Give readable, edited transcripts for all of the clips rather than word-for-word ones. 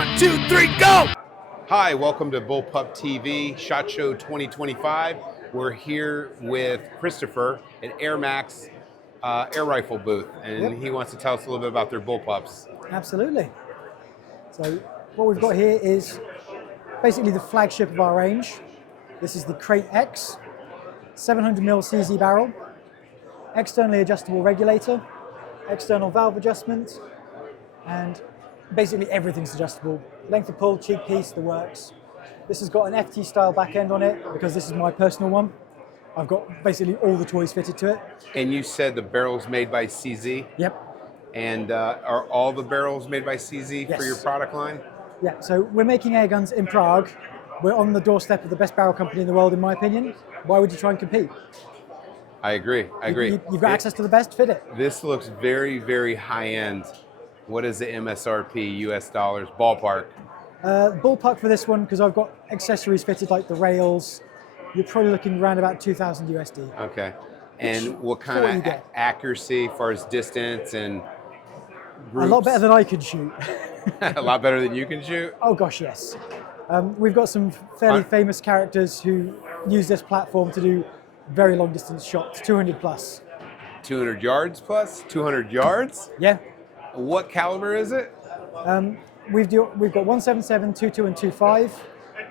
1, 2, 3, go! Hi, welcome to Bullpup TV, SHOT Show 2025. We're here with Christopher at AirMaks air rifle booth, and he wants to tell us a little bit about their bullpups. Absolutely. So what we've got here is basically the flagship of our range. This is the Krait X, 700mm CZ barrel, externally adjustable regulator, external valve adjustment, and basically everything's adjustable. Length of pull, cheek piece, the works. This has got an FT style back end on it because this is my personal one. I've got basically all the toys fitted to it. And you said the barrel's made by CZ? Yep. And are all the barrels made by CZ Yes. for your product line? Yeah, so we're making air guns in Prague. We're on the doorstep of the best barrel company in the world, in my opinion. Why would you try and compete? I agree. You've got access to the best, fit it. This looks very, very high end. What is the MSRP, US dollars, ballpark? Bullpup for this one, because I've got accessories fitted like the rails, you're probably looking around about 2,000 USD. Okay. And what kind of accuracy as far as distance and groups? A lot better than I can shoot. A lot better than you can shoot? Oh gosh, yes. We've got some fairly famous characters who use this platform to do very long distance shots, 200 plus. 200 yards plus? 200 yards? Yeah. What caliber is it? We've got 177, 22, and 25.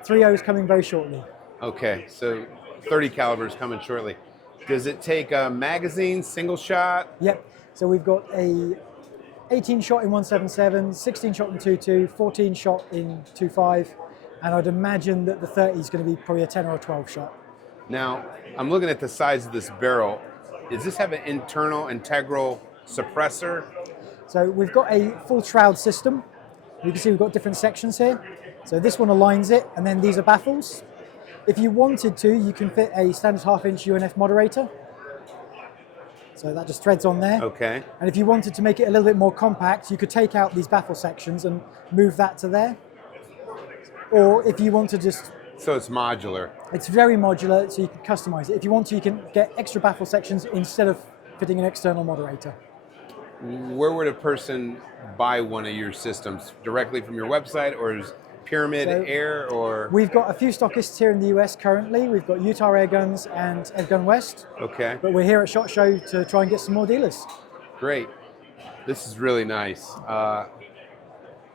3.0s coming very shortly. Okay, so 30 calibers coming shortly. Does it take a magazine, single shot? Yep. So we've got a 18 shot in 177, 16 shot in 22, 14 shot in 25, and I'd imagine that the 30 is going to be probably a 10 or a 12 shot. Now, I'm looking at the size of this barrel. Does this have an internal integral suppressor? So we've got a full shroud system. You can see we've got different sections here. So this one aligns it, and then these are baffles. If you wanted to, you can fit a standard 1/2-inch UNF moderator. So that just threads on there. Okay. And if you wanted to make it a little bit more compact, you could take out these baffle sections and move that to there. Or if you want to just... So it's modular. It's very modular, so you can customize it. If you want to, you can get extra baffle sections instead of fitting an external moderator. Where would a person buy one of your systems? Directly from your website, or is Pyramid Air, or? We've got a few stockists here in the US currently. We've got Utah Air Guns and Edgun West. Okay. But we're here at SHOT Show to try and get some more dealers. Great. This is really nice.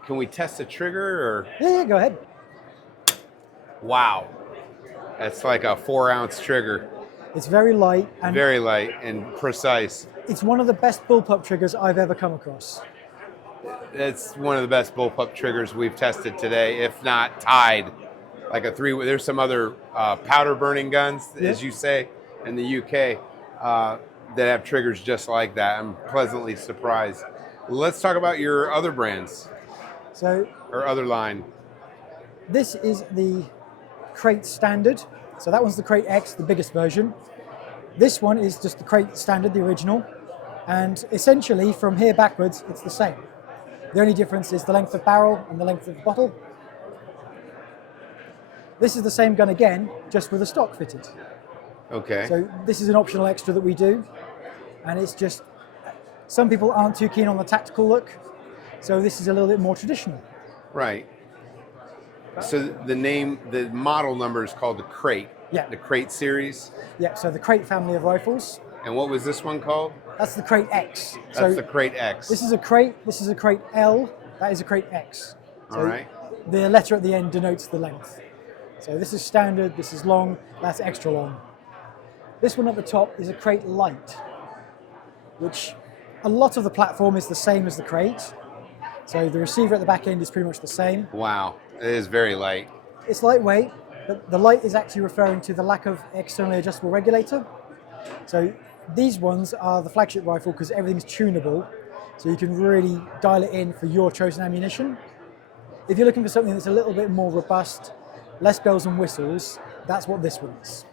Can we test the trigger, or? Yeah, go ahead. Wow. That's like a 4-ounce trigger. It's very light. And very light and precise. It's one of the best bullpup triggers I've ever come across. It's one of the best bullpup triggers we've tested today, if not tied. Like a 3, there's some other powder burning guns, as you say, in the UK that have triggers just like that. I'm pleasantly surprised. Let's talk about your other brands. Or other line. This is the Krait Standard. So that one's the Krait X, the biggest version. This one is just the Krait Standard, the original. And essentially, from here backwards, it's the same. The only difference is the length of barrel and the length of the bottle. This is the same gun again, just with a stock fitted. Okay. So this is an optional extra that we do. And it's just, some people aren't too keen on the tactical look. So this is a little bit more traditional. Right. So the model number is called the Krait. Yeah. The Krait series. Yeah, so the Krait family of rifles. And what was this one called? That's the Krait X. That's the Krait X. This is a Krait, this is a Krait L, that is a Krait X. So all right. The letter at the end denotes the length. So this is standard, this is long, that's extra long. This one at the top is a Krait Light, which a lot of the platform is the same as the Krait. So the receiver at the back end is pretty much the same. Wow, it is very light. It's lightweight, but the light is actually referring to the lack of externally adjustable regulator. So these ones are the flagship rifle because everything's tunable, so you can really dial it in for your chosen ammunition. If you're looking for something that's a little bit more robust, less bells and whistles, that's what this one is.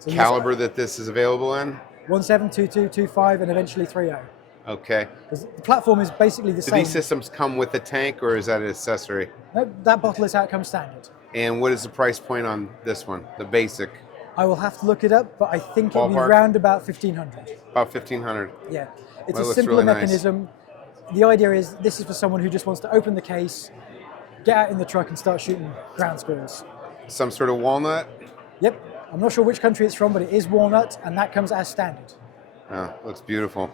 So Caliber that this is available in? 1.7, 2.2, 2.5, and eventually 3.0. Okay. Because the platform is basically the same. Do these systems come with the tank, or is that an accessory? No, that bottle is how it comes standard. And what is the price point on this one, the basic? I will have to look it up, but I think it'll be Ballpark? around about 1,500. About 1,500. Yeah, it's Well, a it looks simpler really nice. mechanism. The idea is this is for someone who just wants to open the case, get out in the truck and start shooting ground squirrels. Some sort of walnut? Yep. I'm not sure which country it's from, but it is walnut, and that comes as standard. Oh, looks beautiful.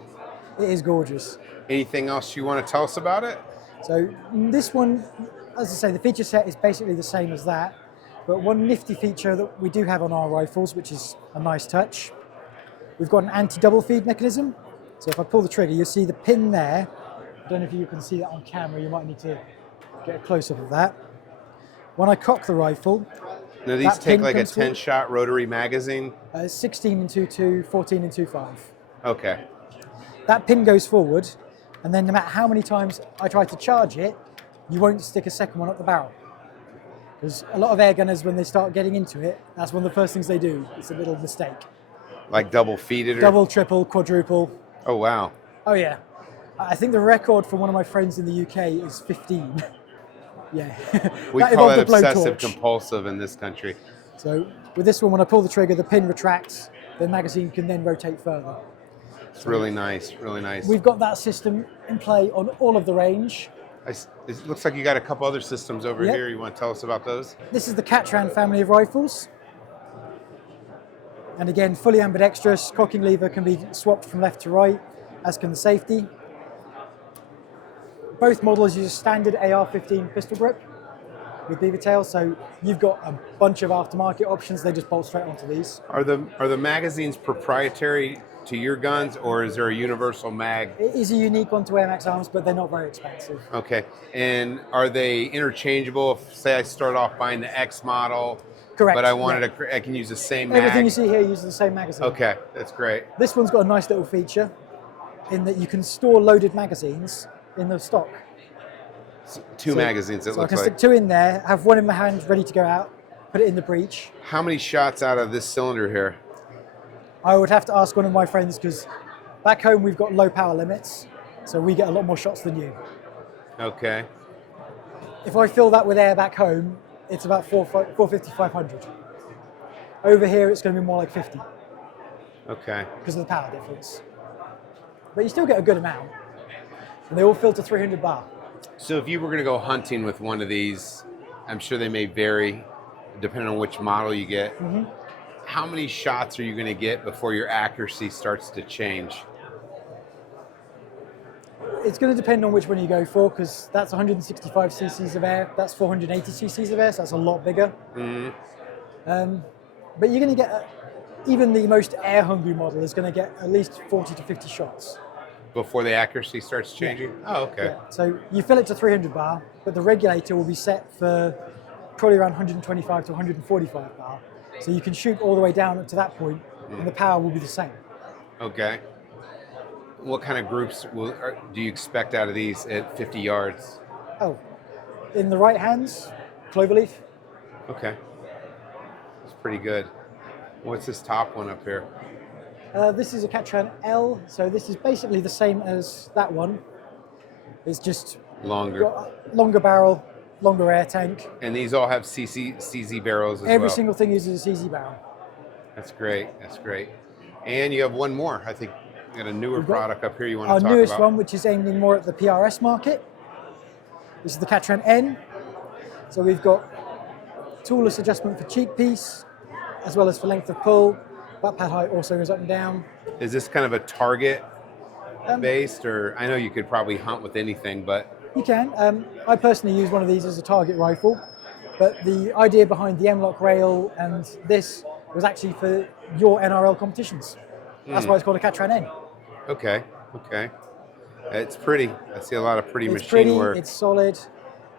It is gorgeous. Anything else you want to tell us about it? So this one, as I say, the feature set is basically the same as that, but one nifty feature that we do have on our rifles, which is a nice touch, we've got an anti-double feed mechanism. So if I pull the trigger, you'll see the pin there. I don't know if you can see that on camera, you might need to get a close-up of that. When I cock the rifle, now these take like a 10-shot rotary magazine? 16 and 2.2, 14 and 2.5. Okay. That pin goes forward, and then no matter how many times I try to charge it, you won't stick a second one up the barrel. Because a lot of air gunners, when they start getting into it, that's one of the first things they do. It's a little mistake. Like double feed it? Double, triple, quadruple. Oh, wow. Oh, yeah. I think the record for one of my friends in the UK is 15. Yeah. We call that obsessive compulsive in this country. So with this one, when I pull the trigger, the pin retracts, the magazine can then rotate further. It's really nice, really nice. We've got that system in play on all of the range. It looks like you got a couple other systems over here. You want to tell us about those? This is the Katran family of rifles. And again, fully ambidextrous. Cocking lever can be swapped from left to right, as can the safety. Both models use a standard AR-15 pistol grip with beaver tail, so you've got a bunch of aftermarket options. They just bolt straight onto these. Are the magazines proprietary to your guns, or is there a universal mag? It is a unique one to AirMaks Arms, but they're not very expensive. Okay, and are they interchangeable? If, say I start off buying the X model, correct, but I wanted I can use the same mag? Everything you see here uses the same magazine. Okay, that's great. This one's got a nice little feature in that you can store loaded magazines in the stock. Two magazines, it looks like. I can stick two in there, have one in my hand ready to go out, put it in the breech. How many shots out of this cylinder here? I would have to ask one of my friends, because back home we've got low power limits, so we get a lot more shots than you. Okay. If I fill that with air back home, it's about 450, 500. Over here it's going to be more like 50. Okay. Because of the power difference. But you still get a good amount. And they all filter 300 bar. So if you were going to go hunting with one of these, I'm sure they may vary depending on which model you get. Mm-hmm. How many shots are you going to get before your accuracy starts to change? It's going to depend on which one you go for, because that's 165 cc's of air, that's 480 cc's of air, so that's a lot bigger. Mm-hmm. But you're going to get, even the most air-hungry model is going to get at least 40 to 50 shots. Before the accuracy starts changing? Yeah. Oh, okay. Yeah. So you fill it to 300 bar, but the regulator will be set for probably around 125 to 145 bar. So you can shoot all the way down up to that point, and the power will be the same. Okay. What kind of groups do you expect out of these at 50 yards? Oh, in the right hands, cloverleaf. Okay. It's pretty good. What's this top one up here? This is a Katran L, so this is basically the same as that one. It's just longer barrel, longer air tank. And these all have CZ barrels as well? Every single thing uses a CZ barrel. That's great, that's great. And you have one more, I think you got a newer product up here you want to talk about. Our newest one, which is aiming more at the PRS market. This is the Katran N. So we've got toolless adjustment for cheek piece, as well as for length of pull. Butt pad height also goes up and down. Is this kind of a target based, or I know you could probably hunt with anything, but... You can. I personally use one of these as a target rifle, but the idea behind the M-Lock rail and this was actually for your NRL competitions. That's why it's called a Katran N. Okay, okay. It's pretty. I see a lot of pretty machine work. It's solid,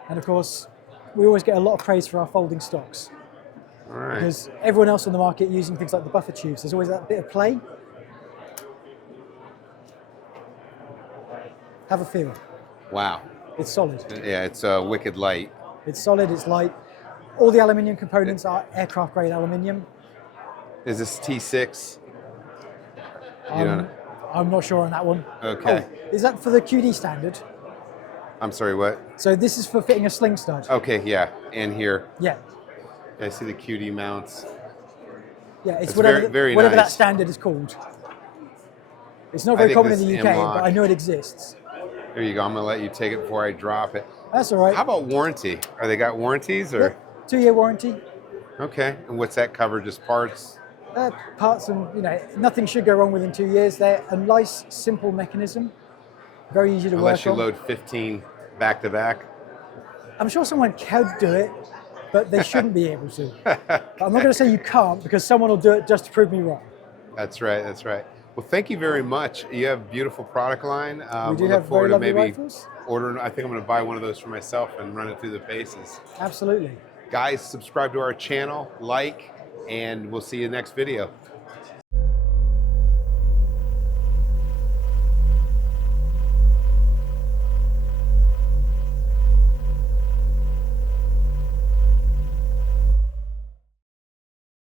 and of course, we always get a lot of praise for our folding stocks. All right. Because everyone else on the market using things like the buffer tubes, there's always that bit of play. Have a feel. Wow. It's solid. Yeah, it's wicked light. It's solid, it's light. All the aluminium components are aircraft grade aluminium. Is this T6? I'm not sure on that one. Okay. Oh, is that for the QD standard? I'm sorry, what? So this is for fitting a sling stud. Okay, yeah, and here. Yeah. I see the QD mounts. Yeah, it's whatever, whatever that standard is called. It's not very common in the UK, but I know it exists. There you go. I'm going to let you take it before I drop it. That's all right. How about warranty? Are they got warranties or? Yep. 2-year warranty. Okay, and what's that cover? Just parts? Parts and, nothing should go wrong within 2 years. They're a nice, simple mechanism. Very easy to work on. Unless you load 15 back to back. I'm sure someone could do it, but they shouldn't be able to. I'm not going to say you can't, because someone will do it just to prove me wrong. That's right, that's right. Well, thank you very much. You have a beautiful product line. We do have very lovely rifles. I think I'm going to buy one of those for myself and run it through the paces. Absolutely. Guys, subscribe to our channel, like, and we'll see you next video.